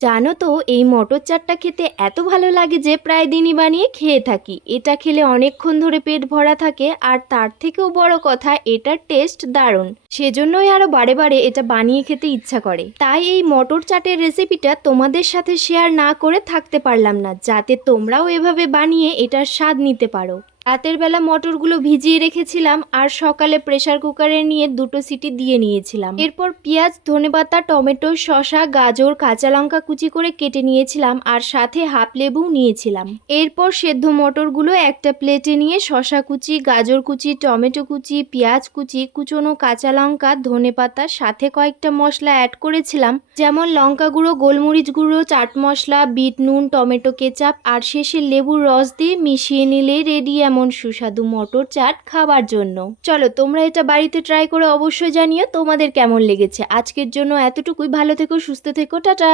জানো তো, এই মটর চাটটা খেতে এত ভালো লাগে যে প্রায় দিনই বানিয়ে খেয়ে থাকি। এটা খেলে অনেকক্ষণ ধরে পেট ভরা থাকে, আর তার থেকেও বড় কথা, এটার টেস্ট দারুণ। সেজন্যই আরো বারে বারে এটা বানিয়ে খেতে ইচ্ছা করে। তাই এই মটর চাটের রেসিপিটা তোমাদের সাথে শেয়ার না করে থাকতে পারলাম না, যাতে তোমরাও এভাবে বানিয়ে এটার স্বাদ নিতে পারো। রাতের বেলা মটরগুলো ভিজিয়ে রেখেছিলাম, আর সকালে প্রেসার কুকারে নিয়ে 2টো সিটি দিয়ে নিয়েছিলাম। এরপর পেঁয়াজ, ধনেপাতা, টমেটো, শসা, গাজর, কাঁচা লঙ্কা কুচি করে কেটে নিয়েছিলাম, আর সাথে হাফ লেবু নিয়েছিলাম। এরপর সেদ্ধ মটরগুলো একটা প্লেটে নিয়ে শসা কুচি, গাজর কুচি, টমেটো কুচি, পেঁয়াজ কুচি, কুচনো কাঁচা লঙ্কা, ধনেপাতা, সাথে কয়েকটা মশলা অ্যাড করেছিলাম, যেমন লঙ্কা গুঁড়ো, গোলমরিচ গুঁড়ো, চাট মশলা, বিট নুন, টমেটো কেচাপ, আর শেষে লেবুর রস দিয়ে মিশিয়ে নিলেই রেডি এমন সুস্বাদু মটর চাট খাবার জন্য। চলো তোমরা এটা বাড়িতে ট্রাই করে অবশ্যই জানিও তোমাদের কেমন লেগেছে। আজকের জন্য এতটুকুই। ভালো থেকো, সুস্থ থেকো, টাটা।